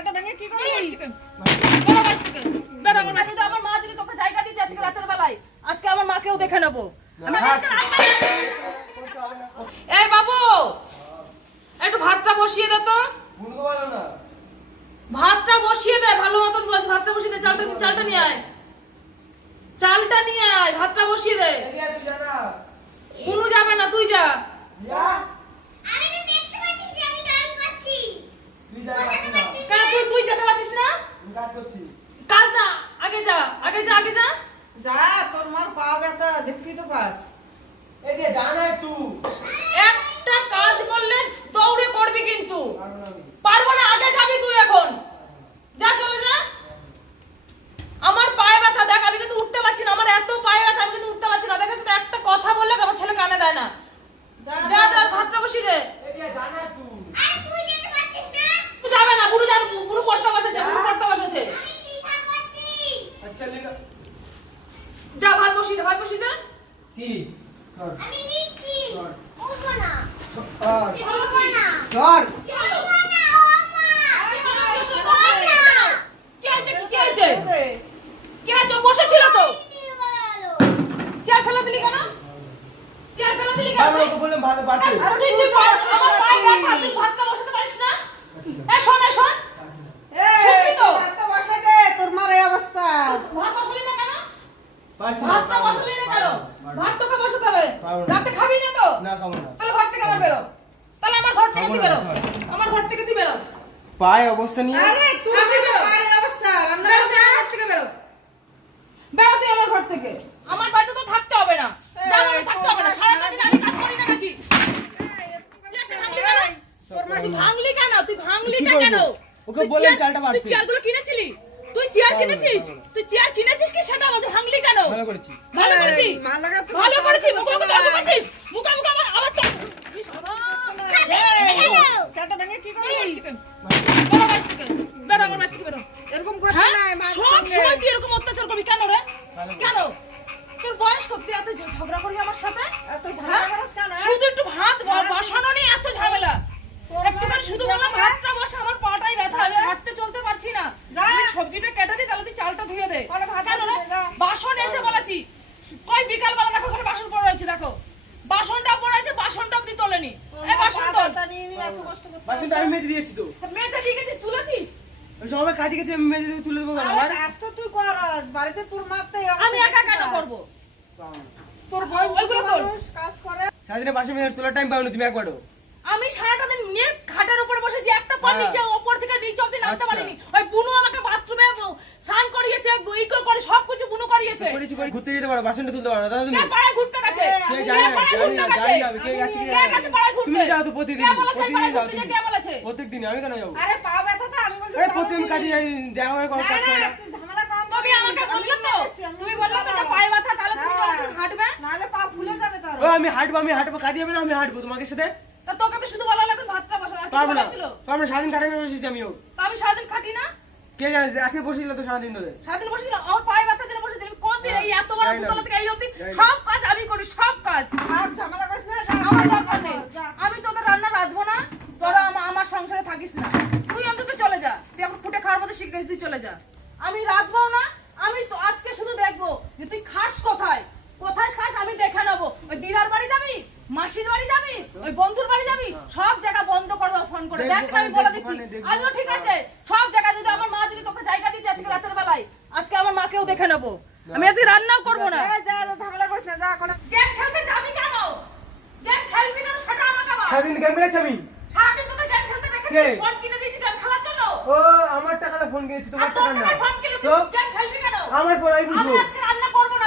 চালটা ভেঙে কি করবি? বেরো বাড়ি থেকে। বেরো আমার বাড়ি থেকে। আমার মা যদি তোকে জায়গা দিচ্ছে আজকে রাতের বেলায় আজকে আমার মাকেও দেখে নেব। এই বাবু একটু ভাতটা বসিয়ে দে তো। ভাতটা বসিয়ে দে ভালো মতন বলছি। ভাতটা বসিয়ে দে চালটা চালটা নিয়ে আয়। চালটা নিয়ে আয় ভাতটা বসিয়ে দে। কোনো যাবে না তুই যা। আমি তো দেখতে পাচ্ছি আমি ডান করছি কেন তুই তুই যেতে পারছিস কাজ না আগে যা আগে যা আগে যা। যা তোর মার পা ব্যথা দেখতেই তো পাস। একটা। কাজ করলে দৌড়ে করবি কিন্তু। পারব না আগে যাবি তুই এখন। যা চলে যা। আমার পায়ে ব্যথা দেখ আমি কিন্তু উঠতে পারছি না। আমার এত পায়ে ব্যথা আমি কিন্তু উঠতে পারছি না। দেখা যাচ্ছে একটা কথা বললে আমার ছেলে কানে দেয় না। যা যা ভাতটা বসিয়ে দে আরে তুই না? তুই যাবে না বুড়ো যান বুড়ো পড়তে বসেছে বুড়ো পড়তে বসেছে। আমি যা ভাত বসিয়ে দে ভাত আমি উঠবো না। কি হলো উঠবো কি কি হলো না কি হয়েছে কি হয়েছে কি হয়েছে বসেছিল তো। চেয়ার ফেলে দিলি কেন? চেয়ার ফেলে দিলি কেন? তুই? আরে তুই তুই বস, আমার পায়ে ব্যথা, তুই ভাতটা বসাতে পারিস না? এ শোন এ শোন। শুনবি তো? তোর মার এই অবস্থা। ভাত বসালি না কেন? ভাতটা বসালি না কেন? ভাত তোকে বসাতে হবে। রাতে খাবি না তো? না খাব না। তাহলে ঘর থেকে আমার বেরো। তাহলে আমার ঘর থেকে তুই বেরো। আমার ঘর থেকে তুই বেরো। পায়ে অবস্থা নিয়ে আরে তুই তুই তো বেরো। মায়ের অবস্থা। রান্না বেরো ঘর থেকে বেরো। বেরো তুই আমার ঘর থেকে। আমার বাড়িতে তো থাকতে হবে না। যা আমি থাকতে হবে না। সারাটা দিন আমি কাজ করি না নাকি? তোর মা ভাঙলি কেন? তুই ভাঙলি কেন? ওকে বললাম চালটা বাড়তে। তুই চেয়ারগুলো কিনেছিলি? তুই চেয়ার কিনেছিস? তুই চেয়ার কিনেছিস কি? সেটা আমাদের ভাঙলি কেন? ভালো করেছি। ভালো করেছি? ভালো করেছি মুখে মুখে তর্ক করছিস মুখে মুখে আমার আবার তো চালটা ভেঙে কি করবি বেরো বাড়ি থেকে বেরো আমার বাড়ি থেকে বেরো এরকম করবি হ্যাঁ না মার সব সঙ্গে। সময় তুই এরকম অত্যাচার করবি কেন রে কেন তোর বয়স কত তুই এত ঝ- ঝগড়া করবি আমার সাথে এত ঝামেলা করিস কেন, হ্যাঁ? শুধু একটু ভাত ব- বসানো নিয়ে এত ঝামেলা একটুখানি শুধু বললাম ভাতটা বসা আমার পাটাই ব্যথা আমি হাঁটতে চলতে পারছি না যা। আমি সবজিটা কেটে দিই তাহলে তুই চালটা ধুয়ে দে বলো ভাত কেন রে? বসিয়ে দে, যা। বাসন এসে বলেছি কই বিকাল বেলা দেখো ওখানে বাসন পড়ে রয়েছে দেখো বাসনটা পড়ে আছে এই আমি মেজে দিয়েছি তো। মেয়েটা দিয়ে গেছিস তুলেছিস? সবাই কাজে গেছি আমি মেজে দিয়ে তুলে দেবো আমার কাজ তো তুই করস। বাড়িতে তোর মারতে আমি একা কেন করব। তোর বউ ওইগুলো তোল। কাজ করে। সারাদিনে বাসন মেজে তোলার টাইম পাও তুমি একবারও। আমি সারাটা দিন নিয়ে খাটের উপর বসেছি একটা পা হ্যাঁ। নিচে ওপর থেকে নিচে অব্দি নামতে আচ্ছা। পারিনি। ওই বুনু আমাকে বাথরুমে স্নান করিয়েছে ই করে সব বুনু করিয়েছে। ঘুরতে যেতে পারো বাসনটা তুলতে পারো না। তুমি পাড়ায় ঘুরতে গেছে এ, কে কে জানি না, পাড়ায় জানি ঘুরতে না, গেছে? জানি না, আমি তুমি যাও তো প্রতিদিন প্রতিদিন যাও কেন যাব? আরে পা ব্যথা তো আমি বলছি আরে কাজে যাই দেখা হয় কাজ হয় তুমি আমাকে বললে তো আমি তুমি বললে তো যে পায়ে ব্যথা তাহলে তুমি হ্যাঁ। যখন হাঁটবে? নাহলে পা ফুলে যাবে তোর। ও আমি হাঁটবো আমি হাঁটবো কাজে যাবে না আমি হাঁটবো। তোমাকে সাথে? তা তোকে তো শুধু বলা ভাতটা বসা পারব না। পারব সারাদিন কাটাতে বসেছি আমিও। তা আমি সারাদিন খাটি না? কে জানে আজকে বসেছিল তো সারাদিন ধরে। সারাদিন বসে ছিলাম আমার পায়ে ব্যথা দিলে কোন দিন এই এত বড় যাই দুতলা থেকে এই অবধি সব করি সব কাজ। আর ঝামেলা করিস না আমার দরকার নেই। আমি তোদের রান্না রাঁধবো না তোরা আমার সংসারে থাকিস না। তুই অন্তত চলে যা। তুই এখন ফুটে খাওয়ার মতো শিখে তুই চলে যা। আমি রাঁধবো না আমি তো আজকে শুধু দেখব যে তুই খাস কোথায়। কোথায় খাস আমি দেখে নেব। ওই দিদার বাড়ি যাবি? মাসির বাড়ি যাবি? ওই বন্ধুর বাড়ি যাবি? সব জায়গা বন্ধ করে দাও ফোন করে। দেখ আমি বলে দিচ্ছি। আমিও ঠিক আছে সব জায়গা যদি আমার মা যদি তোকে জায়গা দিচ্ছে আজকে রাতের বেলায় আজকে আমার মাকেও দেখে নেব আমি আজকে রান্নাও করব না এই যা, যা, ঝামেলা করিস না যা কোনো গেম খেলতে যাবি কেন? গেম খেলবি কেন সেটা আমাকে বল। সারাদিন গেম খেলেছি আমি। সারাদিন তোকে গেম খেলতে দেখেছি ফোন কিনে দিয়েছি গেম খেলার জন্য। ও আমার টাকাটা ফোন কিনেছি তোমার টাকা না। ফোন কিনে তো? গেম খেলবি কেন? আমার পর আমি আজকে রান্না করব না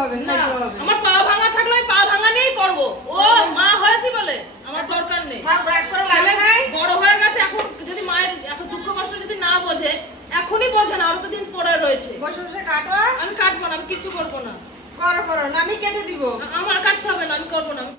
হবে না আমার পা ভাঙা থাকলে আমি পা ভাঙা নিয়েই করব ও মা হয়েছি বলে আমার দরকার নেই। বড় হয়ে গেছে এখন যদি মায়ের এখন দুঃখ কষ্ট যদি না বোঝে এখনই বোঝে না আরও তো দিন পরে রয়েছে। বসে বসে কাটো আমি কাটবো না আমি কিচ্ছু করব না। করো করো না আমি কেটে দিব। আমার কাটতে হবে না আমি করব না